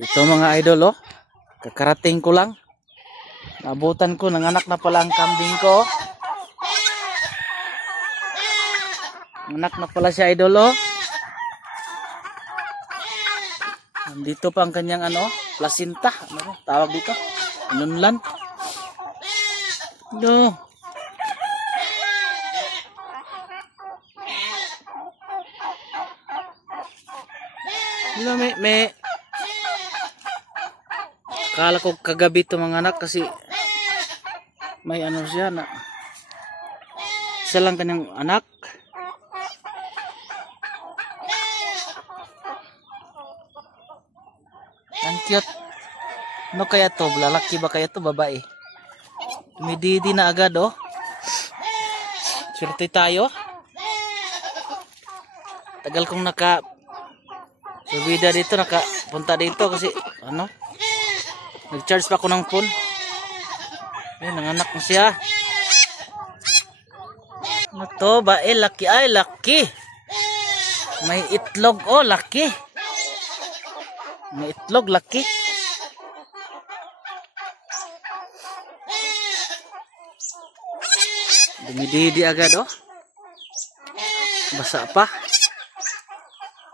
Ito mga idol, oh. Kakarating ko lang. Nabutan ko, nanganak na pala ang kambing ko. Anak na pala siya, idol, oh. Nandito pa ang kanyang placenta. Ano tawag dito? Inunlan. No. May akala ko kagabi ito mga anak kasi may siya na isa lang kanyang anak. Ang cute. Ano kaya to? Lalaki ba kaya to? Babae? Dumididi na agad, oh. Swerte tayo. Tagal kong subida dito, nakapunta dito kasi nag-charge pa ako ng phone. Ayun, nanganak na siya. Ano to? Bae, laki. Ay, laki. May itlog, oh, laki. May itlog, laki. Dumididi agad, oh. Basa pa.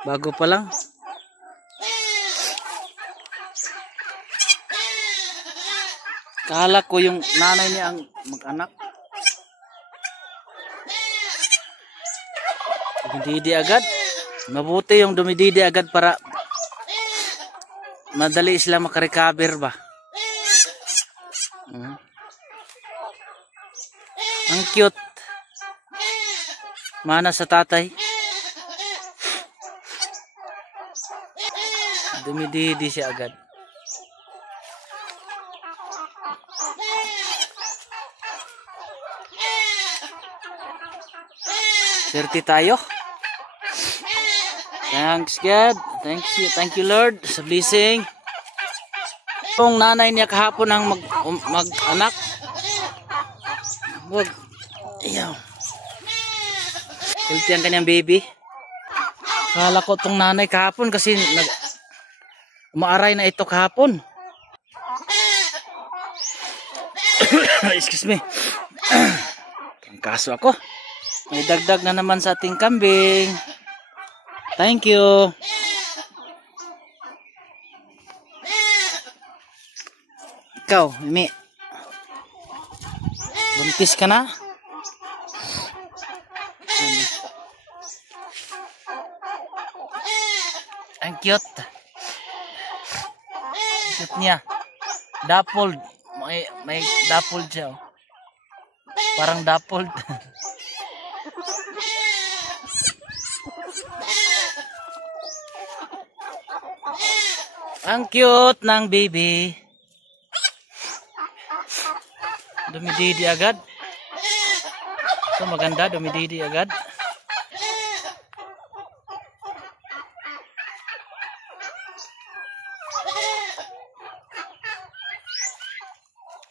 Bago pa lang. Kala ko yung nanay niya ang mag-anak. Dumididi agad. Mabuti yung dumididi agad para madali sila makarecover ba. Ang cute. Mana sa tatay. Dumididi siya agad. Swerte tayo. Thanks God. Thank you Lord sa blessing. Kung nanay niya kahapon ang mag-anak. Wag. Ayaw. Healthy ang kanyang baby. Kala ko itong nanay kahapon kasi umaaray na ito kahapon. Excuse me. Ang kaso ako. May dagdag na naman sa ating kambing. Thank you. Ikaw, Mimi. Buntis ka na? Ang cute. Cute niya. Dappled. May dappled siya. Parang dappled. Ang cute ng baby. Dumididi agad. Ito maganda, dumididi agad.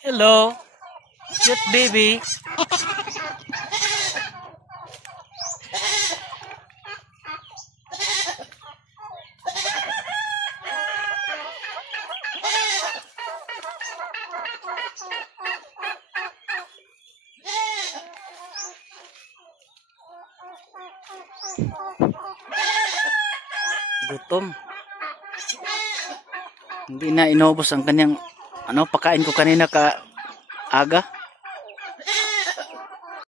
Hello. Cute baby. Gutom. Hindi na inubos ang kanyang pakain ko kanina ka aga.